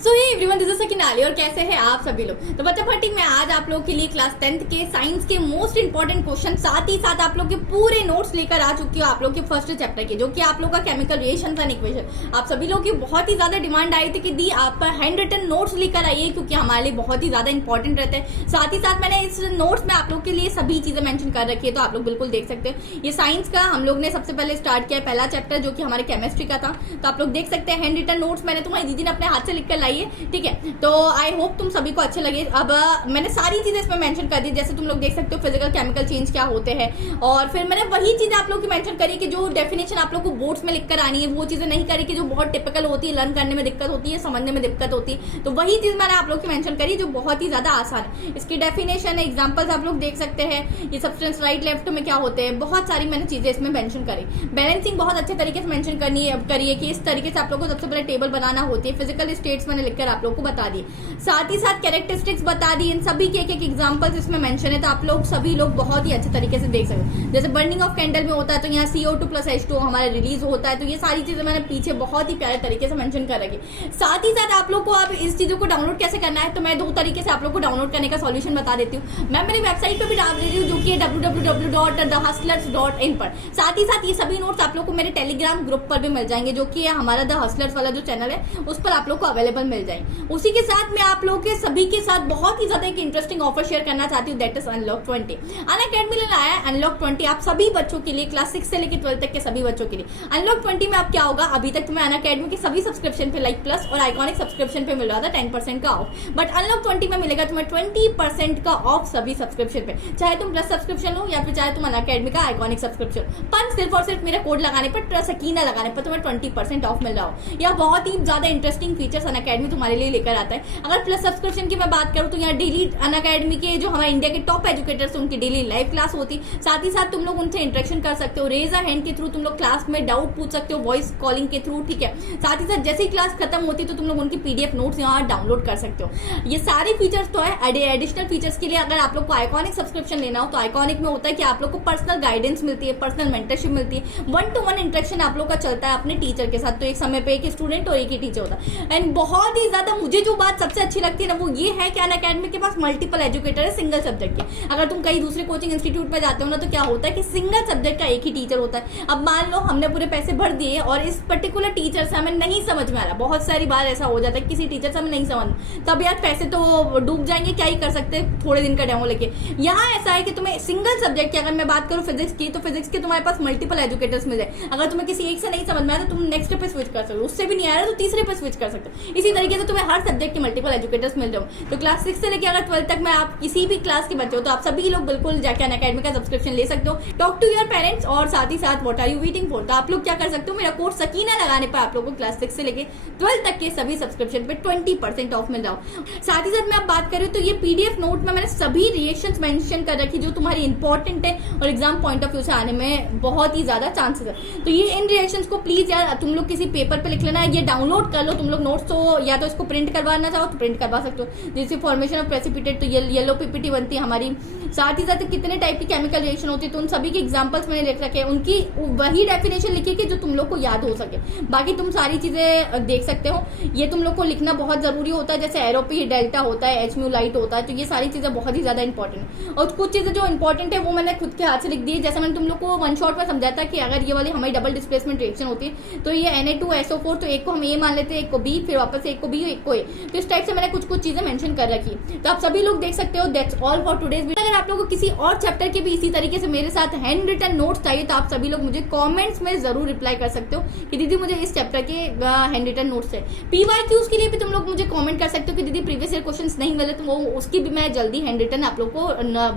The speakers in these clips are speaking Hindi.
सो ये एवरीवन, दिस इज सकिनाली और कैसे हैं आप सभी लोग। तो बच्चा फटी मैं आज आप लोगों के लिए क्लास 10th के साइंस के मोस्ट इंपॉर्टेंट क्वेश्चन साथ ही साथ आप लोग के पूरे नोट्स लेकर आ चुकी हूँ आप लोग के फर्स्ट चैप्टर के, जो कि आप लोग का केमिकल रिएक्शंस एंड इक्वेशन। आप सभी लोग की बहुत ही ज्यादा डिमांड आई थी कि दी आप हैंड रिटन नोट्स लेकर आइए, क्योंकि हमारे लिए बहुत ही ज्यादा इंपॉर्टेंट रहते हैं। साथ ही साथ मैंने इस नोट्स में आप लोग के लिए सभी चीजें मेंशन कर रखी है, तो आप लोग बिल्कुल देख सकते हो। ये साइंस का हम लोग ने सबसे पहले स्टार्ट किया पहला चैप्टर, जो कि हमारे केमिस्ट्री का था। तो आप लोग देख सकते हैं हैंड रिटन नोट्स मैंने तुम्हारी दीदी ने अपने हाथ से लिख कर लाई है, ठीक है। तो आई होप तुम सभी को अच्छे लगे। अब मैंने सारी चीजें इसमें मेंशन कर दी, जैसे तुम लोग देख सकते हो फिजिकल केमिकल चेंज क्या होते हैं, और फिर मैंने वही चीजें आप लोग की मेंशन करी कि जो डेफिनेशन आप लोग को बोर्ड्स में लिखकर आनी है, वो चीजें नहीं करी कि जो बहुत टिपिकल होती है, लर्न करने में दिक्कत होती है, समझने में दिक्कत होती है। तो वही चीज मैंने आप लोग की मेंशन करी जो बहुत ही ज्यादा आसान है। इसकी डेफिनेशन एग्जाम्पल्स आप लोग देख सकते हैं। ये सब्सटेंस राइट लेफ्ट में क्या होते हैं, बहुत सारी मैंने चीजें इसमें मेंशन करी। बैलेंसिंग बहुत अच्छे तरीके से मेंशन करनी है करिए कि इस तरीके से आप लोग को सबसे पहले टेबल बनाना होती है। फिजिकल स्टेट्स मैंने लिखकर आप लोग को बता दी, साथ ही साथ कैरेक्टरिस्टिक्स बता दी। इन सभी के एक एग्जांपल्स इसमें मेंशन है, तो आप लोग सभी लोग बहुत ही अच्छे तरीके से देख सकते हैं। जैसे बर्निंग ऑफ कैंडल में होता है तो यहाँ CO2 + H2 हमारा रिलीज होता है। तो ये सारी चीजें मैंने पीछे बहुत ही प्यारे तरीके से मेंशन कर रखी। साथ ही साथ आप लोग को अब इस चीजों को डाउनलोड कैसे करना है, तो मैं 2 तरीके से आप लोग को डाउनलोड करने का सॉल्यूशन बता देती हूँ। मैं मेरी वेबसाइट पर भी डाल दे रही हूँ, जो कि www.thehustlers.in पर। साथ ही साथ ये सभी नोट्स आप लोग को मेरे टेलीग्राम ग्रुप पर भी मिल जाएंगे, जो कि हमारा द हस्लर्स वाला जो चैनल है उस पर आप लोग को अवेलेबल मिल जाएंगे। उसी के साथ मैं आप लोग के सभी के साथ बहुत ही ज्यादा एक इंटरेस्टिंग ऑफर शेयर करना चाहती हूँ, दैट इज अनलॉक 20। अनअकैडमी ने लाया है अनलॉक 20 आप सभी बच्चों के लिए, क्लास 6 से लेकर 12 तक के सभी बच्चों के लिए। अनलॉक 20 में अब क्या होगा, अभी तक तुम्हें अनअकैडमी के सभी सब्सक्रिप्शन पे लाइक प्लस और आइकॉनिक सब्सक्रिप्शन पे मिल रहा था 10% का ऑफ, बट अनलॉक 20 में मिलेगा तुम्हें 20% का ऑफ सभी सब्सक्रिप्शन पे, चाहे तुम प्लस सब्सक्रिप्शन लो या फिर चाहे तुम अनअकैडमी का आइकॉनिक सब्सक्रिप्शन। पर सिर्फ और सिर्फ मेरा कोड लगाने पर, सकीना लगाने पर तुम्हें 20% ऑफ मिल रहा हो। यह बहुत ही ज्यादा इंटरेस्टिंग फीचर्स अनअकैडमी तुम्हारे लिए लेकर आता है। अगर प्लस सब्सक्रिप्शन की मैं बात करूं तो यहाँ डेली अनअकैडमी के जो हमारे इंडिया के टॉप एजुकेटर्स उनकी डेली लाइव क्लास होती। साथ ही साथ तुम लोग उनसे इंटरेक्शन कर सकते हो, रेज अ हैंड के थ्रू तुम लोग क्लास में डाउट पूछ सकते हो, वॉइस कॉलिंग के थ्रू, ठीक है। साथ ही साथ जैसे ही क्लास खत्म होती तो तुम लोग उनकी PDF नोट्स यहाँ डाउनलोड कर सकते हो। ये सारे फीचर्स तो है। एडिशनल फीचर्स के लिए अगर आप लोग को आइकॉनिक सब्सक्रिप्शन लेना हो तो आइकॉनिक में होता है कि आप लोग को पर्सनल गाइडेंस मिलती है, पर्सनल मेंटरशिप मिलती है, 1-to-1 इंटरेक्शन आप लोग का चलता है अपने टीचर के साथ। तो एक समय पे एक स्टूडेंट और एक ही टीचर होता है। एंड बहुत ही ज्यादा मुझे जो बात सबसे अच्छी लगती है ना, वो ये है कि अनअकैडमी के पास मल्टीपल एजुकेटर है सिंगल सब्जेक्ट के। अगर तुम कहीं दूसरे कोचिंग इंस्टीट्यूट पे जाते हो ना, तो क्या होता है कि सिंगल सब्जेक्ट का एक ही टीचर होता है। अब मान लो हमने पूरे पैसे भर दिए और इस पर्टिकुलर टीचर से हमें नहीं समझ में आ रहा, बहुत सारी बार ऐसा हो जाता है किसी टीचर से हमें नहीं समझ, तब यार पैसे तो डूब जाएंगे, क्या ही कर सकते हैं थोड़े दिन का डेमो लेके। यहाँ ऐसा है कि तुम्हें सिंगल सब्जेक्ट की, अगर मैं बात करूँ फिजिक्स की, तो फिजिक्स के तुम्हारे पास मल्टीपल एजुकेटर्स मिल जाए। अगर तुम्हें किसी एक से नहीं समझ में आया तो तुम नेक्स्ट पे स्विच कर सकते हो, उससे भी नहीं आया तो तीसरे पे स्विच कर सकते हो। इसी तरीके से तुम्हें हर सब्जेक्ट के मल्टीपल एजुकेटर्स मिल जाओ। तो क्लास 6 से लेकर अगर 12 तक में आप किसी भी क्लास के बच्चे हो तो आप सभी लोग बिल्कुल जाके अनअकैडमी का सब्सक्रिप्शन ले सकते हो। टॉक टू योर पेरेंट्स, और साथ ही साथ what are you waiting for. तो आप लोग क्या कर सकते हो, मेरा कोड सकीना लगाने पर आप लोगों को क्लास 6 से लेकर 12 तक के सभी सब्सक्रिप्शन पे 20% ऑफ मिल रहा हो। साथ ही साथ मैं आप बात करूँ तो ये PDF नोट में मैंने सभी रिएक्शंस मेंशन कर रखी जो तुम्हारी इंपॉर्टेंट है और एग्जाम पॉइंट ऑफ व्यू से आने में बहुत ही ज्यादा चांसेस है। तो ये इन रिएक्शंस को प्लीज यार तुम लोग किसी पेपर पे लिख लेना, ये डाउनलोड कर लो तुम लोग नोट्स, तो या तो इसको प्रिंट करवाना चाहो तो प्रिंट करवा सकते हो। जैसे फॉर्मेशन ऑफ प्रेसिपिटेट, तो येलो PPT बनती है हमारी। साथ ही साथ कितने टाइप की केमिकल रिएक्शन होती है, तो उन सभी के एग्जांपल्स मैंने लिख रखे हैं, उनकी वही डेफिनेशन लिखी कि जो तुम लोग को याद हो सके। बाकी तुम सारी चीजें देख सकते हो। ये तुम लोग को लिखना बहुत जरूरी होता है, जैसे एरोपी डेल्टा होता है, Hmu लाइट होता है, तो ये सारी चीजें बहुत ही ज्यादा इंपॉर्टेंट है। और कुछ चीजें जो इंपॉर्टेंट है वो मैंने खुद के हाथ से लिख दी है। जैसे मैंने तुम लोग को 1 शॉट में समझाया था कि अगर ये वाली हमारी डबल डिस्प्लेसमेंट रिएक्शन होती है तो ये Na2SO4, तो एक को हम A मान लेते हैं, एक को B, फिर वापस एक को B और एक को A। तो इस टाइप से मैंने कुछ चीजें मेंशन कर रखी। तो आप सभी लोग देख सकते हो। That's all for today's video. अगर आप लोगों को किसी और चैप्टर के भी इसी तरीके से मेरे साथ हैंड रिटन नोट्स चाहिए तो आप सभी लोग मुझे कमेंट्स में जरूर रिप्लाई कर सकते हो कि दीदी मुझे इस चैप्टर के हैंड रिटन नोट्स है। PYQs के लिए भी तुम लोग मुझे कमेंट कर सकते हो कि दीदी प्रीवियस ईयर क्वेश्चंस नहीं मिले, तो वो उसकी भी मैं जल्दी हैंड रिटन आप लोग को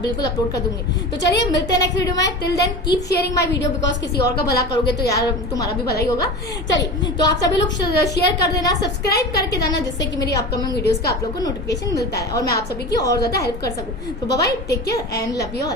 बिल्कुल अपलोड कर दूंगी। तो चलिए मिलते हैं नेक्स्ट वीडियो में। Till then keep sharing my video, because किसी और का भला करोगे तो यार तुम्हारा भी भला ही होगा। चलिए, तो आप सभी लोग शेयर कर देना, सब्सक्राइब करके जाना, जिससे कि मेरी अपकमिंग वीडियोस का आप लोग को नोटिफिकेशन मिलता है और मैं आप सभी की और ज्यादा हेल्प कर सकूं। तो bye bye, take care and love you all.